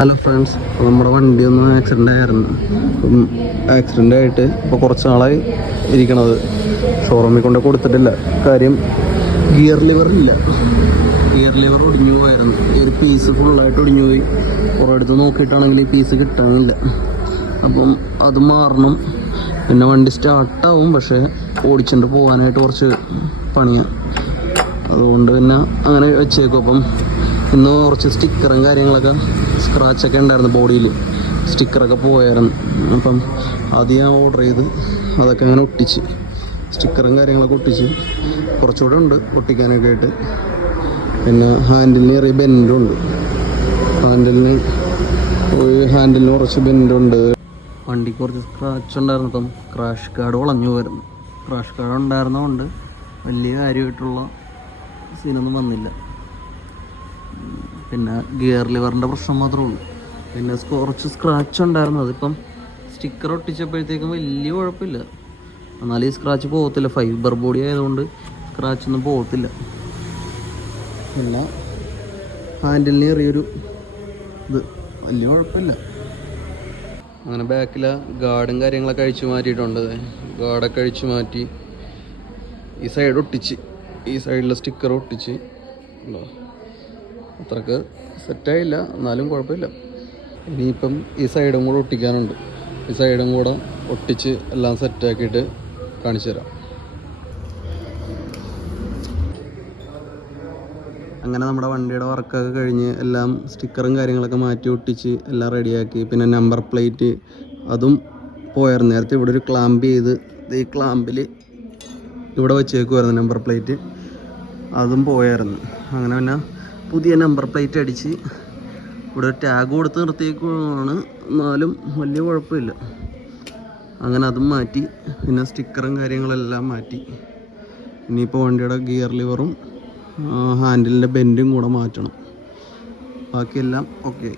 Hello friends, നമ്മുടെ വണ്ടി ഒന്ന് ആക്സിഡൻ്റ് ആയിരുന്നു. ആക്സിഡൻ്റ് ആയിട്ട് ഇപ്പോൾ കുറച്ച് നാളായി ഇരിക്കണത്. ഷോറൂമിൽ കൊണ്ട് കൊടുത്തിട്ടില്ല. കാര്യം ഗിയർ ലിവർ ഇല്ല. ഗിയർ ലിവർ ഒടിഞ്ഞു പോയായിരുന്നു. ഒരു പീസ് ഫുള്ളായിട്ട് ഒടിഞ്ഞു പോയി. കുറേ അടുത്ത് നോക്കിയിട്ടാണെങ്കിൽ ഈ പീസ് കിട്ടാനില്ല. അപ്പം അത് മാറണം. പിന്നെ വണ്ടി സ്റ്റാർട്ടാവും, പക്ഷേ ഓടിച്ചിട്ട് പോകാനായിട്ട് കുറച്ച് പണിയാണ്. അതുകൊണ്ട് പിന്നെ അങ്ങനെ വെച്ചേക്കും. അപ്പം ഇന്ന് കുറച്ച് സ്റ്റിക്കറും കാര്യങ്ങളൊക്കെ സ്ക്രാച്ചൊക്കെ ഉണ്ടായിരുന്നു ബോഡിയിൽ. സ്റ്റിക്കറൊക്കെ പോയായിരുന്നു. അപ്പം അത് ഞാൻ ഓർഡർ ചെയ്ത് അതൊക്കെ അങ്ങനെ ഒട്ടിച്ച് സ്റ്റിക്കറും കാര്യങ്ങളൊക്കെ ഒട്ടിച്ച് കുറച്ചുകൂടെ ഉണ്ട് ഒട്ടിക്കാനൊക്കെ ആയിട്ട്. പിന്നെ ഹാൻഡിലിന് ചെറിയ ബെൻഡുണ്ട്. ഹാൻഡിലിന് കുറച്ച് ബെൻഡുണ്ട്. വണ്ടിക്ക് കുറച്ച് സ്ക്രാച്ച് ഉണ്ടായിരുന്നു. അപ്പം ക്രാഷ് കാർഡ് വളഞ്ഞു പോയിരുന്നു. ക്രാഷ് കാർഡ് ഉണ്ടായിരുന്നതുകൊണ്ട് വലിയ കാര്യമായിട്ടുള്ള സീനൊന്നും വന്നില്ല. പിന്നെ ഗിയർ ലിവറിൻ്റെ പ്രശ്നം മാത്രമേ ഉള്ളൂ. പിന്നെ കുറച്ച് സ്ക്രാച്ച് ഉണ്ടായിരുന്നു. അതിപ്പം സ്റ്റിക്കർ ഒട്ടിച്ചപ്പോഴത്തേക്കും വലിയ കുഴപ്പമില്ല. എന്നാലും ഈ സ്ക്രാച്ച് പോകത്തില്ല. ഫൈബർ ബോഡി ആയതുകൊണ്ട് സ്ക്രാച്ചൊന്നും പോകത്തില്ല. പിന്നെ ഹാൻഡിലിന് ചെറിയൊരു ഇത് വലിയ കുഴപ്പമില്ല. അങ്ങനെ ബാക്കിലെ ഗാർഡും കാര്യങ്ങളൊക്കെ അഴിച്ചു മാറ്റിയിട്ടുണ്ട്. ഗാർഡൊക്കെ അഴിച്ചു മാറ്റി ഈ സൈഡ് ഒട്ടിച്ച്, ഈ സൈഡിലെ സ്റ്റിക്കർ ഒട്ടിച്ച്. അത്രക്ക് സെറ്റായില്ല, എന്നാലും കുഴപ്പമില്ല. ഇനിയിപ്പം ഈ സൈഡും കൂടെ ഒട്ടിക്കാനുണ്ട്. ഈ സൈഡും കൂടെ ഒട്ടിച്ച് എല്ലാം സെറ്റാക്കിയിട്ട് കാണിച്ചു തരാം. അങ്ങനെ നമ്മുടെ വണ്ടിയുടെ വർക്കൊക്കെ കഴിഞ്ഞ് എല്ലാം സ്റ്റിക്കറും കാര്യങ്ങളൊക്കെ മാറ്റി ഒട്ടിച്ച് എല്ലാം റെഡിയാക്കി. പിന്നെ നമ്പർ പ്ലേറ്റ് അതും പോയായിരുന്നു. നേരത്തെ ഇവിടെ ഒരു ക്ലാമ്പ് ചെയ്ത് ഈ ക്ലാമ്പിൽ ഇവിടെ വെച്ചേക്കുമായിരുന്നു നമ്പർ പ്ലേറ്റ്. അതും പോയായിരുന്നു. അങ്ങനെ പിന്നെ പുതിയ നമ്പർ പ്ലേറ്റ് അടിച്ച് ഇവിടെ ടാഗ് കൊടുത്ത് നിർത്തിയേക്കുവാണ്. എന്നാലും വലിയ കുഴപ്പമില്ല. അങ്ങനെ അതും മാറ്റി. പിന്നെ സ്റ്റിക്കറും കാര്യങ്ങളെല്ലാം മാറ്റി. ഇനിയിപ്പോൾ വണ്ടിയുടെ ഗിയർ ലിവറും ഹാൻഡിലിൻ്റെ ബെൻഡും കൂടെ മാറ്റണം. ബാക്കിയെല്ലാം ഓക്കെ.